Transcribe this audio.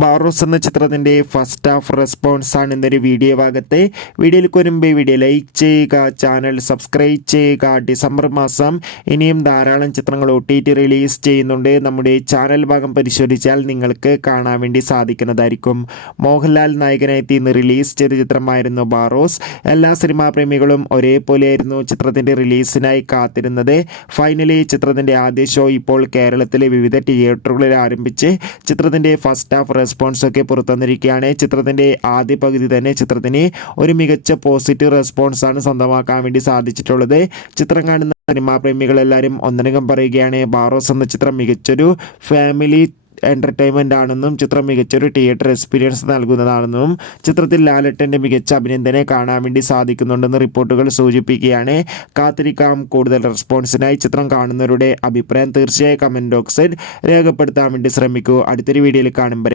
ബാറോസ് എന്ന ചിത്രത്തിൻ്റെ first half റെസ്പോൺസാണ് ഇന്നൊരു വീഡിയോ ഭാഗത്തെ. വീഡിയോയിൽ വരുമ്പോൾ വീഡിയോ ലൈക്ക് ചെയ്യുക, ചാനൽ സബ്സ്ക്രൈബ് ചെയ്യുക. ഡിസംബർ മാസം ഇനിയും ധാരാളം ചിത്രങ്ങൾ OTT റിലീസ് ചെയ്യുന്നുണ്ട്. നമ്മുടെ ചാനൽ ഭാഗം പരിശോധിച്ചാൽ നിങ്ങൾക്ക് കാണാൻ വേണ്ടി സാധിക്കുന്നതായിരിക്കും. മോഹൻലാൽ നായകനായി ഇന്ന് റിലീസ് ചെയ്ത ചിത്രമായിരുന്നു ബാറോസ്. എല്ലാ സിനിമാ പ്രേമികളും ഒരേപോലെയായിരുന്നു ചിത്രത്തിൻ്റെ റിലീസിനായി കാത്തിരുന്നത്. ഫൈനലി ചിത്രത്തിൻ്റെ ആദ്യ ഷോ ഇപ്പോൾ കേരളത്തിലെ വിവിധ തിയേറ്ററുകളിൽ ആരംഭിച്ച് ചിത്രത്തിൻ്റെ ഫസ്റ്റ് ഹാഫ് റെസ്പോൺസ് ഒക്കെ പുറത്തുവന്നിരിക്കുകയാണ്. ചിത്രത്തിൻ്റെ ആദ്യ പകുതി തന്നെ ചിത്രത്തിന് ഒരു മികച്ച പോസിറ്റീവ് റെസ്പോൺസാണ് സ്വന്തമാക്കാൻ വേണ്ടി സാധിച്ചിട്ടുള്ളത്. ചിത്രം കാണുന്ന സിനിമാ പ്രേമികളെല്ലാവരും ഒന്നടങ്കം പറയുകയാണ് ബാറോസ് എന്ന ചിത്രം മികച്ചൊരു ഫാമിലി എൻ്റർടൈൻമെൻ്റ് ആണെന്നും ചിത്രം മികച്ചൊരു തിയേറ്റർ എക്സ്പീരിയൻസ് നൽകുന്നതാണെന്നും ചിത്രത്തിൽ ലാലേട്ടൻ്റെ മികച്ച അഭിനന്ദനെ കാണാൻ വേണ്ടി സാധിക്കുന്നുണ്ടെന്ന് റിപ്പോർട്ടുകൾ സൂചിപ്പിക്കുകയാണ്. കാത്തിരിക്കാം കൂടുതൽ റെസ്പോൺസിനായി. ചിത്രം കാണുന്നവരുടെ അഭിപ്രായം തീർച്ചയായും കമൻറ്റ് ബോക്സിൽ രേഖപ്പെടുത്താൻ വേണ്ടി ശ്രമിക്കൂ. അടുത്തൊരു വീഡിയോയിൽ കാണുമ്പോൾ